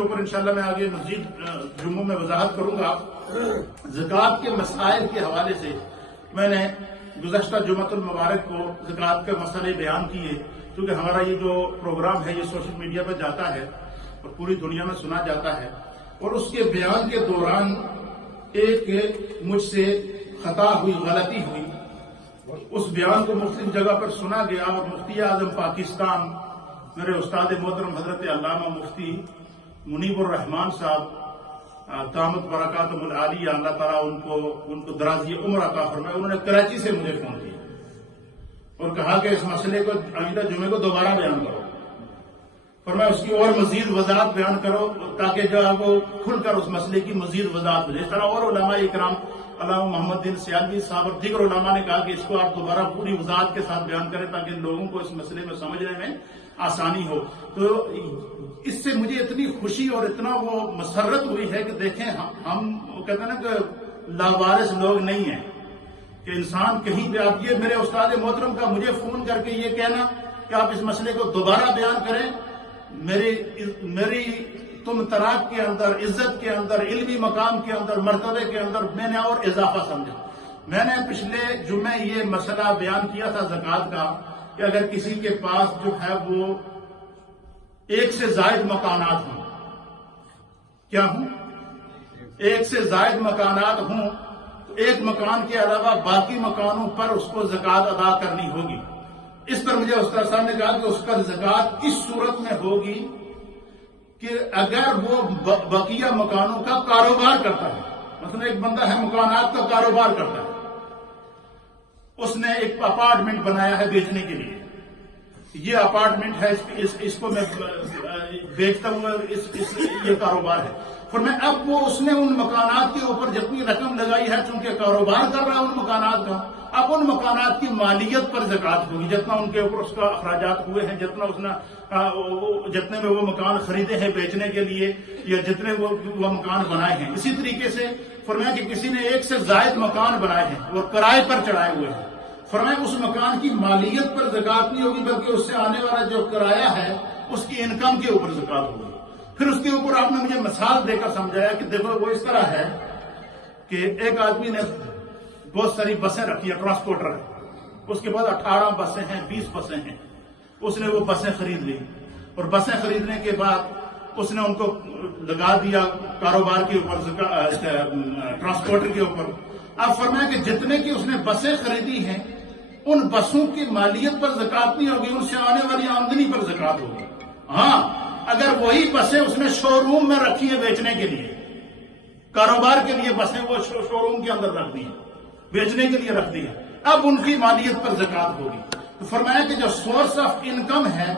اوپر انشاءاللہ میں آگے مزید جمعوں میں وضاحت کروں گا۔ زکوٰۃ کے مسائل کے حوالے سے میں نے گزشتہ جمعۃ المبارک کو زکوٰۃ کے مسئلے بیان کیے، کیونکہ ہمارا یہ جو پروگرام ہے یہ سوشل میڈیا پہ جاتا ہے اور پوری دنیا میں سنا جاتا ہے، اور اس کے بیان کے دوران ایک مجھ سے خطا ہوئی، غلطی ہوئی، اس بیان کو مختلف جگہ پر سنا گیا اور مفتی اعظم پاکستان میرے استاد محترم حضرت علامہ مفتی منیب الرحمان صاحب دامت برکاتہم العالیہ، اللہ تعالیٰ ان کو درازی عمر عطا فرمائے، انہوں نے کراچی سے مجھے فون کیا اور کہا کہ اس مسئلے کو آئندہ جمعے کو دوبارہ بیان کرو، فرمایا اس کی اور مزید وضاحت بیان کرو تاکہ جو ہے وہ کھل کر اس مسئلے کی مزید وضاحت ہو جائے۔ اس طرح اور علماء اکرام علامہ محمد دین سیالوی صاحب اور دیگر علماء نے کہا کہ اس کو آپ دوبارہ پوری وضاحت کے ساتھ بیان کریں تاکہ لوگوں کو اس مسئلے میں سمجھنے میں آسانی ہو۔ تو اس سے مجھے اتنی خوشی اور اتنا وہ مسرت ہوئی ہے کہ دیکھیں ہم کہتے ہیں نا کہ لاوارث لوگ نہیں ہیں، کہ انسان کہیں پہ آپ یہ میرے استاد محترم کا مجھے فون کر کے یہ کہنا کہ آپ اس مسئلے کو دوبارہ بیان کریں، میری تم تراک کے اندر، عزت کے اندر، علمی مقام کے اندر، مرتبے کے اندر میں نے اور اضافہ سمجھا۔ میں نے پچھلے جمعے یہ مسئلہ بیان کیا تھا زکوٰۃ کا کہ اگر کسی کے پاس جو ہے وہ ایک سے زائد مکانات ہوں، کیا ہوں؟ ایک سے زائد مکانات ہوں تو ایک مکان کے علاوہ باقی مکانوں پر اس کو زکوٰۃ ادا کرنی ہوگی۔ اس پر مجھے استاد صاحب نے کہا کہ اس کا زکوٰۃ اس صورت میں ہوگی کہ اگر وہ بقیہ مکانوں کا کاروبار کرتا ہے، مثلا ایک بندہ ہے مکانات کا کاروبار کرتا ہے، اس نے ایک اپارٹمنٹ بنایا ہے بیچنے کے لیے، یہ اپارٹمنٹ ہے، اس کو میں بیچتا ہوں، یہ کاروبار ہے، پھر میں اب وہ اس نے ان مکانات کے اوپر جتنی رقم لگائی ہے چونکہ کاروبار کر رہا ہے ان مکانات کا، اب ان مکانات کی مالیت پر زکوٰۃ ہوگی، جتنا ان کے اوپر اس کا اخراجات ہوئے ہیں، جتنا اس نے جتنے میں وہ مکان خریدے ہیں بیچنے کے لیے یا جتنے وہ مکان بنائے ہیں۔ اسی طریقے سے فرمایا کہ کسی نے ایک سے زائد مکان بنائے ہیں اور کرائے پر چڑھائے ہوئے ہیں، فرمایا اس مکان کی مالیت پر زکوٰۃ نہیں ہوگی بلکہ اس سے آنے والا جو کرایہ ہے اس کی انکم کے اوپر زکوٰۃ ہوگی۔ پھر اس کے اوپر آپ نے مجھے مثال دے کر سمجھایا کہ دیکھو وہ اس طرح ہے کہ ایک آدمی نے بہت ساری بسیں رکھی ہیں، ٹرانسپورٹر ہے، اس کے پاس 18 بسیں ہیں، 20 بسیں ہیں، اس نے وہ بسیں خرید لی اور بسیں خریدنے کے بعد اس نے ان کو لگا دیا کاروبار کے اوپر، ٹرانسپورٹر کے اوپر۔ اب فرمایا کہ جتنے کی اس نے بسیں خریدی ہیں ان بسوں کی مالیت پر زکوٰۃ نہیں ہوگی، ان سے آنے والی آمدنی پر زکوٰۃ ہوگی۔ ہاں اگر وہی بسیں اس نے شو روم میں رکھی ہیں بیچنے کے لیے، کاروبار کے لیے بسیں وہ شو روم کے اندر رکھ دی ہیں، بیچنے کے لیے رکھ دی ہیں، اب ان کی مالیت پر زکوٰۃ ہوگی۔ تو فرمایا کہ جو سورس آف انکم ہے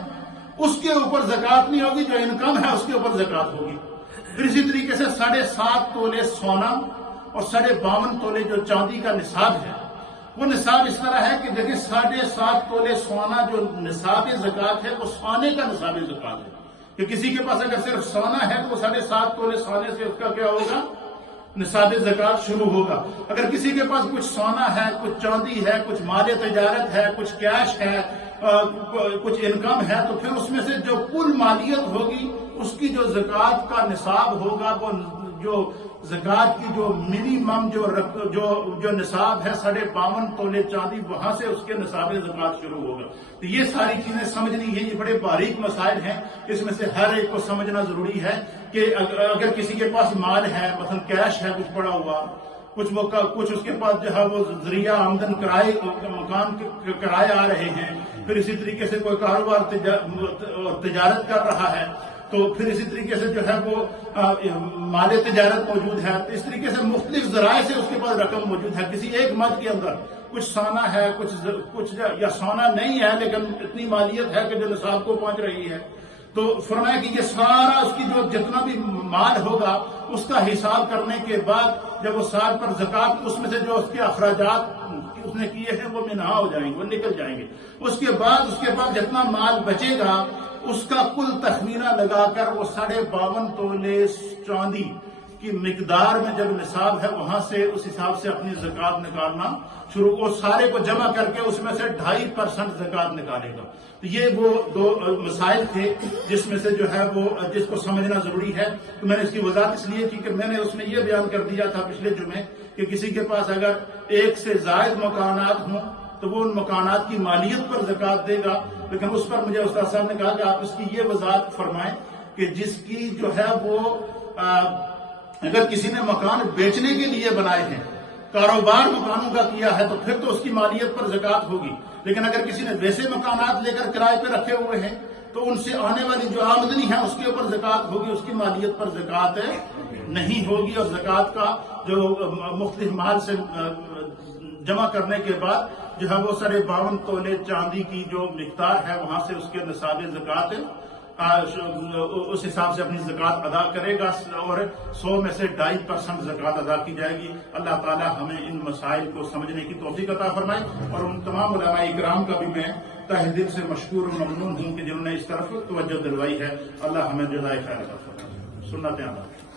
اس کے اوپر زکوٰۃ نہیں ہوگی، جو انکم ہے اس کے اوپر زکوٰۃ ہوگی۔ پھر اسی طریقے سے 7.5 تولے سونا اور 52.5 تولے جو چاندی کا نصاب ہے، وہ نصاب اس طرح ہے کہ دیکھیں 7.5 تولے سونا جو نصاب زکوٰۃ ہے وہ سونے کا نصاب زکوٰۃ ہے، کہ کسی کے پاس اگر صرف سونا ہے تو 7.5 تولے سونے سے اس کا کیا ہوگا؟ نصاب زکوٰۃ شروع ہوگا۔ اگر کسی کے پاس کچھ سونا ہے، کچھ چاندی ہے، کچھ مال تجارت ہے، کچھ کیش ہے، کچھ انکم ہے، تو پھر اس میں سے جو کل مالیت ہوگی اس کی جو زکوٰۃ کا نصاب ہوگا، وہ جو زکوٰۃ کی جو منیمم جو نصاب ہے 52.5 تولے چاندی، وہاں سے اس کے نصاب زکوٰۃ شروع ہوگا۔ تو یہ ساری چیزیں سمجھنی ہیں، یہ بڑے باریک مسائل ہیں، اس میں سے ہر ایک کو سمجھنا ضروری ہے کہ اگر کسی کے پاس مال ہے، مثلا کیش ہے کچھ پڑا ہوا، کچھ اس کے پاس جو ہے وہ ذریعہ آمدن کرائے، مکان کے کرائے آ رہے ہیں، پھر اسی طریقے سے کوئی کاروبار تجارت کر رہا ہے، تو پھر اسی طریقے سے جو ہے وہ مال تجارت موجود ہے، اس طریقے سے مختلف ذرائع سے اس کے پاس رقم موجود ہے۔ کسی ایک مد کے اندر کچھ سونا ہے، کچھ یا سونا نہیں ہے لیکن اتنی مالیت ہے کہ جو نصاب کو پہنچ رہی ہے، تو فرمایا کہ یہ سارا اس کی جو جتنا بھی مال ہوگا اس کا حساب کرنے کے بعد جب وہ سال پر زکوٰۃ، اس میں سے جو اس کے اخراجات اس نے کیے ہیں وہ منہا ہو جائیں گے، وہ نکل جائیں گے۔ اس کے بعد جتنا مال بچے گا اس کا کل تخمینہ لگا کر وہ 52.5 تولے چاندی کی مقدار میں جب نصاب ہے وہاں سے اس حساب سے اپنی زکوٰۃ نکالنا شروع، وہ سارے کو جمع کر کے اس میں سے 2.5% زکوٰۃ نکالے گا۔ تو یہ وہ دو مسائل تھے جس میں سے جو ہے وہ جس کو سمجھنا ضروری ہے۔ تو میں نے اس کی وضاحت اس لیے کی کہ میں نے اس میں یہ بیان کر دیا تھا پچھلے جمعے کہ کسی کے پاس اگر 1 سے زائد مکانات ہوں تو وہ ان مکانات کی مالیت پر زکوٰۃ دے گا، لیکن اس پر مجھے استاد صاحب نے کہا کہ آپ اس کی یہ وضاحت فرمائیں کہ جس کی جو ہے وہ اگر کسی نے مکان بیچنے کے لیے بنائے ہیں، کاروبار مکانوں کا کیا ہے، تو پھر تو اس کی مالیت پر زکوٰۃ ہوگی، لیکن اگر کسی نے ویسے مکانات لے کر کرائے پہ رکھے ہوئے ہیں تو ان سے آنے والی جو آمدنی ہے اس کے اوپر زکوٰۃ ہوگی، اس کی مالیت پر زکوٰۃ نہیں ہوگی۔ اور زکوٰۃ کا جو مختلف مال سے جمع کرنے کے بعد جو ہے وہ 52 تولے چاندی کی جو مقدار ہے وہاں سے اس کے نصاب زکوٰۃ اس حساب سے اپنی زکوٰۃ ادا کرے گا، اور 100 میں سے 2.5% زکوٰۃ ادا کی جائے گی۔ اللہ تعالی ہمیں ان مسائل کو سمجھنے کی توفیق عطا فرمائے، اور ان تمام علماء اکرام کا بھی میں تہ دل سے مشکور و ممنون ہوں کہ جنہوں نے اس طرف توجہ دلوائی ہے۔ اللہ ہمیں جزائے خیر عطا فرمائے۔ سنت عمل۔